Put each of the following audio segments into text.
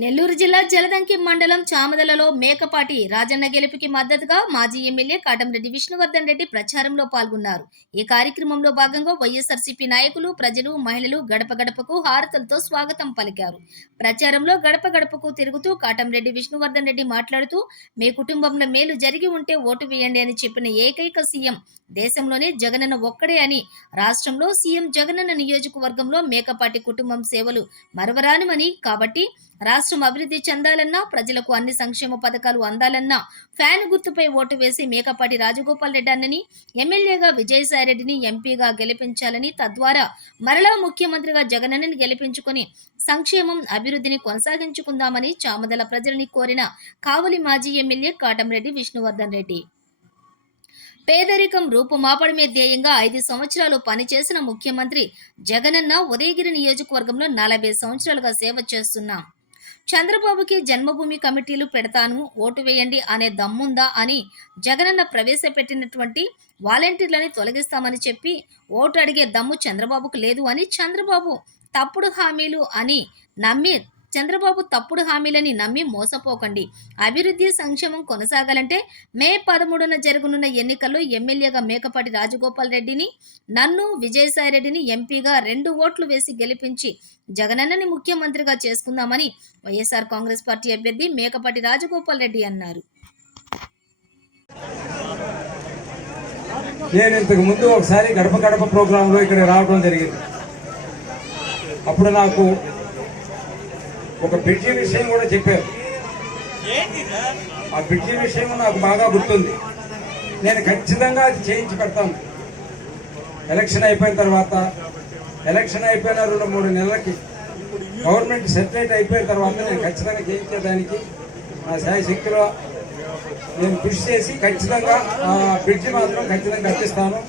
నెల్లూరు జిల్లా జలదంకి మండలం చామదలలో మేకపాటి రాజన్న గెలుపుకి మద్దతుగా మాజీ ఎమ్మెల్యే కాటంరెడ్డి విష్ణువర్ధన్ రెడ్డి ప్రచారంలో పాల్గొన్నారు. ఈ కార్యక్రమంలో భాగంగా వైఎస్ఆర్సీపీ నాయకులు, ప్రజలు, మహిళలు గడప గడపకు హారతలతో స్వాగతం పలికారు. ప్రచారంలో గడప గడపకు తిరుగుతూ కాటంరెడ్డి విష్ణువర్ధన్ రెడ్డి మాట్లాడుతూ, మీ కుటుంబంలో మేలు జరిగి ఉంటే ఓటు వేయండి అని చెప్పిన ఏకైక సీఎం దేశంలోనే జగనన్న ఒక్కడే అని, రాష్ట్రంలో సీఎం జగనన్న నియోజకవర్గంలో మేకపాటి కుటుంబం సేవలు మరవరానివని, కాబట్టి రాష్ట్రం అభివృద్ధి చెందాలన్నా, ప్రజలకు అన్ని సంక్షేమ పథకాలు అందాలన్నా ఫ్యాన్ గుర్తుపై ఓటు వేసి మేకపాటి రాజగోపాల్ రెడ్డి అన్నని ఎమ్మెల్యేగా, విజయసాయిరెడ్డిని ఎంపీగా గెలిపించాలని, తద్వారా మరలా ముఖ్యమంత్రిగా జగనన్నని గెలిపించుకుని సంక్షేమం, అభివృద్ధిని కొనసాగించుకుందామని చామదల ప్రజలని కోరిన కావలి మాజీ ఎమ్మెల్యే కాటంరెడ్డి విష్ణువర్ధన్ రెడ్డి. పేదరికం రూపుమాపడమే ధ్యేయంగా 5 సంవత్సరాలు పనిచేసిన ముఖ్యమంత్రి జగనన్న ఉదయగిరి నియోజకవర్గంలో 40 సంవత్సరాలుగా సేవ చేస్తున్నాం. చంద్రబాబుకి జన్మభూమి కమిటీలు పెడతాను, ఓటు వేయండి అనే దమ్ముందా అని జగనన్న ప్రవేశపెట్టినటువంటి వాలంటీర్లని తొలగిస్తామని చెప్పి ఓటు అడిగే దమ్ము చంద్రబాబుకు లేదు అని, చంద్రబాబు తప్పుడు హామీలని నమ్మి మోసపోకండి. అభివృద్ధి, సంక్షేమం కొనసాగాలంటే మే 13న జరగనున్న ఎన్నికల్లో ఎమ్మెల్యేగా మేకపాటి రాజగోపాల్ రెడ్డిని, నన్ను విజయసాయిరెడ్డిని ఎంపీగా 2 ఓట్లు వేసి గెలిపించి జగనన్నని ముఖ్యమంత్రిగా చేసుకుందామని వైఎస్ఆర్ కాంగ్రెస్ పార్టీ అభ్యర్థి మేకపాటి రాజగోపాల్ రెడ్డి అన్నారు. నేను ఇంతకు ముందు ఒకసారి గడప గడప ప్రోగ్రాంలో ఇక్కడ రావడం జరిగింది. అప్పుడు నాకు ఒక బ్రిడ్జి విషయం కూడా చెప్పారు. ఆ బ్రిడ్జి విషయం నాకు బాగా గుర్తుంది. నేను ఖచ్చితంగా అది చేయించి పెడతాను. ఎలక్షన్ అయిపోయిన తర్వాత, ఎలక్షన్ అయిపోయిన 2-3 నెలలకి గవర్నమెంట్ సెటిలైట్ అయిపోయిన తర్వాత నేను ఖచ్చితంగా చేయించేదానికి నా శాయశక్తిలో నేను కృషి చేసి ఖచ్చితంగా ఆ బ్రిడ్జి మాత్రం ఖచ్చితంగా కట్టిస్తాను.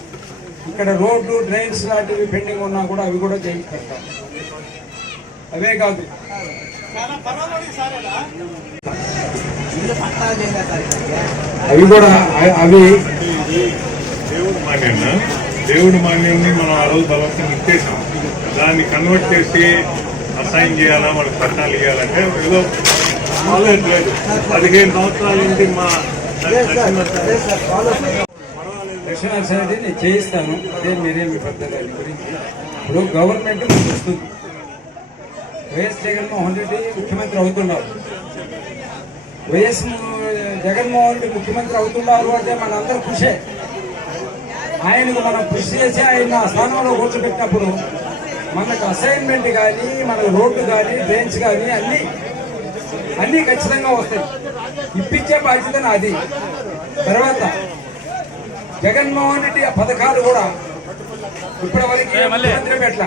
ఇక్కడ రోడ్లు, డ్రైన్స్ లాంటివి పెండింగ్ ఉన్నా కూడా అవి కూడా చేయించి పెడతాను. అవే కాదు, అవి కూడా దేవుడు మాన్యాన్ని మనం ఆ రోజు బలవంతంగా ఇచ్చేసాం. దాన్ని కన్వర్ట్ చేసి అసైన్ చేయాలా, మనకు పట్టాలు ఇవ్వాలంటే ఏదో నాలెడ్జ్ లేదు. 15 సంవత్సరాల నుంచి మా దక్షిణాది నేను చేయిస్తాను. అదే మీరేమి పెద్ద గురించి ఇప్పుడు గవర్నమెంట్ వస్తుంది. వైఎస్ జగన్మోహన్ రెడ్డి ముఖ్యమంత్రి అవుతున్నారు. వైఎస్ జగన్మోహన్ రెడ్డి ముఖ్యమంత్రి అవుతున్నారు అంటే మనందరూ కృషే. ఆయనకు మనం కృషి చేసి ఆయన ఆ స్థానంలో కూర్చోబెట్టినప్పుడు మనకు అసైన్మెంట్ కానీ, మనకు రోడ్డు కానీ, డ్రైన్స్ కానీ అన్నీ ఖచ్చితంగా వస్తాయి. ఇప్పించే బాధ్యత నాది. తర్వాత జగన్మోహన్ రెడ్డి ఆ పథకాలు కూడా ఇప్పటివరకు ముఖ్యమంత్రి పెట్ట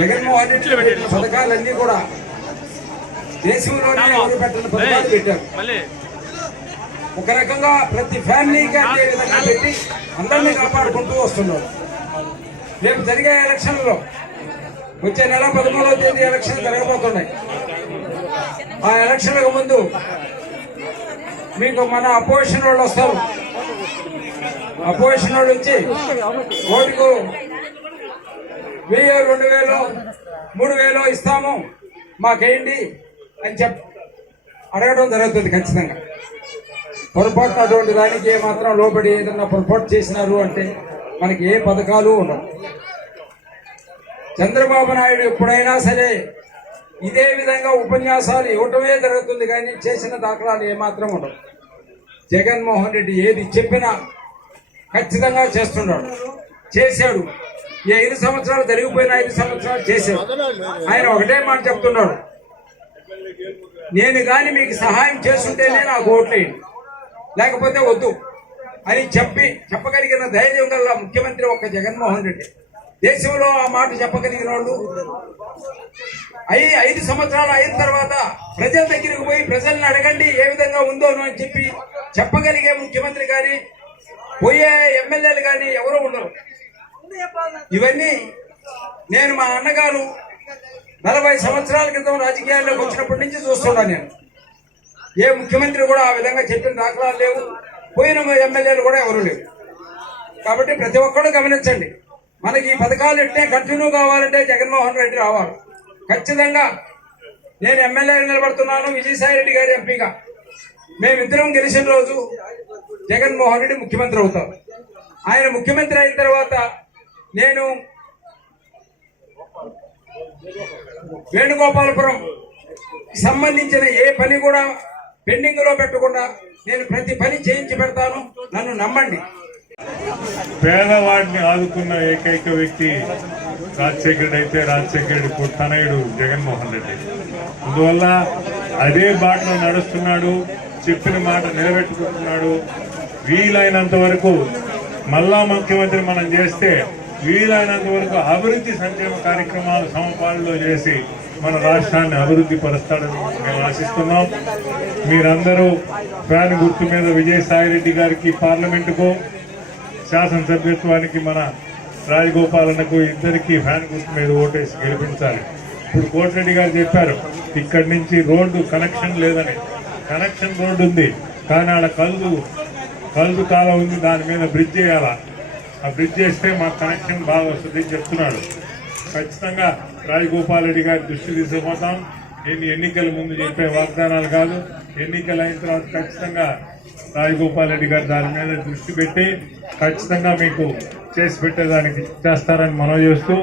జగన్మోహన్ రెడ్డి పథకాలన్నీ కూడా దేశంలోనే ఎవరు పెట్టిన పథకాలు పెట్టారు. ఒక రకంగా ప్రతి ఫ్యామిలీకి అంతే విధంగా పెట్టి అందరినీ కాపాడుకుంటూ వస్తున్నారు. రేపు జరిగే ఎలక్షన్లో వచ్చే నెల 13వ తేదీ ఎలక్షన్ జరగబోతున్నాయి. ఆ ఎలక్షన్లకు ముందు మీకు మన అపోజిషన్ వాళ్ళు వస్తారు. అపోజిషన్ వాళ్ళు వచ్చి ఓటుకు 1000, 2000, 3000 ఇస్తాము, మాకేంటి అని అడగడం జరుగుతుంది. ఖచ్చితంగా పొరపాటు అటువంటి దానికి ఏమాత్రం లోబడి ఏదన్నా పొరపాటు చేసినారు అంటే మనకి ఏ పథకాలు ఉండవు. చంద్రబాబు నాయుడు ఎప్పుడైనా సరే ఇదే విధంగా ఉపన్యాసాలు ఇవ్వటమే జరుగుతుంది, కానీ చేసిన దాఖలాలు ఏమాత్రం ఉండవు. జగన్మోహన్ రెడ్డి ఏది చెప్పినా ఖచ్చితంగా చేశాడు. ఈ 5 సంవత్సరాలు జరిగిపోయిన 5 సంవత్సరాలు చేశాడు. ఆయన ఒకటే మాట చెప్తున్నాడు, నేను కానీ మీకు సహాయం చేస్తుంటేనే నాకు ఓట్లేయండి, లేకపోతే వద్దు అని చెప్పగలిగిన ధైర్యం గల ముఖ్యమంత్రి ఒక్క జగన్మోహన్ రెడ్డి. దేశంలో ఆ మాట చెప్పగలిగిన వాళ్ళు 5 సంవత్సరాలు అయిన తర్వాత ప్రజల దగ్గరికి పోయి ప్రజల్ని అడగండి ఏ విధంగా ఉందో అని చెప్పగలిగే ముఖ్యమంత్రి కానీ, పోయే ఎమ్మెల్యేలు కానీ ఎవరూ ఉండరు. ఇవన్నీ నేను మా అన్నగారు 40 సంవత్సరాల క్రితం రాజకీయాల్లోకి వచ్చినప్పటి నుంచి చూస్తున్నాను. నేను ఏ ముఖ్యమంత్రి కూడా ఆ విధంగా చెప్పిన దాఖలాలు లేవు, పోయిన ఎమ్మెల్యేలు కూడా ఎవరు లేవు. కాబట్టి ప్రతి ఒక్కరు గమనించండి, మనకి ఈ పథకాలు ఎట్టే కంటిన్యూ కావాలంటే జగన్మోహన్ రెడ్డి రావాలి. ఖచ్చితంగా నేను ఎమ్మెల్యేగా నిలబడుతున్నాను, విజయసాయి రెడ్డి గారు ఎంపీగా. మేమిద్దరం గెలిచిన రోజు జగన్మోహన్ రెడ్డి ముఖ్యమంత్రి అవుతారు. ఆయన ముఖ్యమంత్రి అయిన తర్వాత నేను వేణుగోపాలపురం సంబంధించిన ఏ పని కూడా పెండింగ్ లో పెట్టకుండా నేను ప్రతి పని చేయించి పెడతాను, నన్ను నమ్మండి. పేదవాడిని ఆదుకున్న ఏకైక వ్యక్తి రాజశేఖర రెడ్డి అయితే రాజశేఖర రెడ్డి తనయుడు జగన్మోహన్ రెడ్డి. అందువల్ల అదే బాటలో నడుస్తున్నాడు, చెప్పిన మాట నిలబెట్టుకుంటున్నాడు. వీలైనంత వరకు మళ్ళా ముఖ్యమంత్రి మనం చేస్తే వీలైనంత వరకు అభివృద్ధి సంక్షేమ కార్యక్రమాలు సమపాలలో చేసి మన రాష్ట్రాన్ని అభివృద్ధి పరుస్తాడని మేము ఆశిస్తున్నాం. మీరందరూ ఫ్యాన్ గుర్తు మీద విజయసాయి రెడ్డి గారికి పార్లమెంటుకు, శాసనసభ్యత్వానికి మన రాజగోపాలన్నకు ఇద్దరికి ఫ్యాన్ గుర్తు మీద ఓటేసి గెలిపించాలి. ఇప్పుడు కోటిరెడ్డి గారు చెప్పారు ఇక్కడి నుంచి రోడ్డు కనెక్షన్ లేదని. కనెక్షన్ రోడ్డు ఉంది, కానీ ఆడ కలుదు కాలం ఉంది, దాని మీద బ్రిడ్జ్ చేయాలా. ఆ బ్రిడ్జ్ చేస్తే మాకు కనెక్షన్ బాగా వస్తుంది చెప్తున్నాడు. ఖచ్చితంగా రాజగోపాల్ రెడ్డి గారి దృష్టి తీసుకుపోతాం. ఎన్నికల ముందు చెప్పే వాగ్దానాలు కాదు, ఎన్నికలు అయిన తర్వాత ఖచ్చితంగా రాజగోపాల్ రెడ్డి గారు దాని మీద దృష్టి పెట్టి ఖచ్చితంగా మీకు చేసి పెట్టేదానికి చేస్తారని మనవి చేస్తూ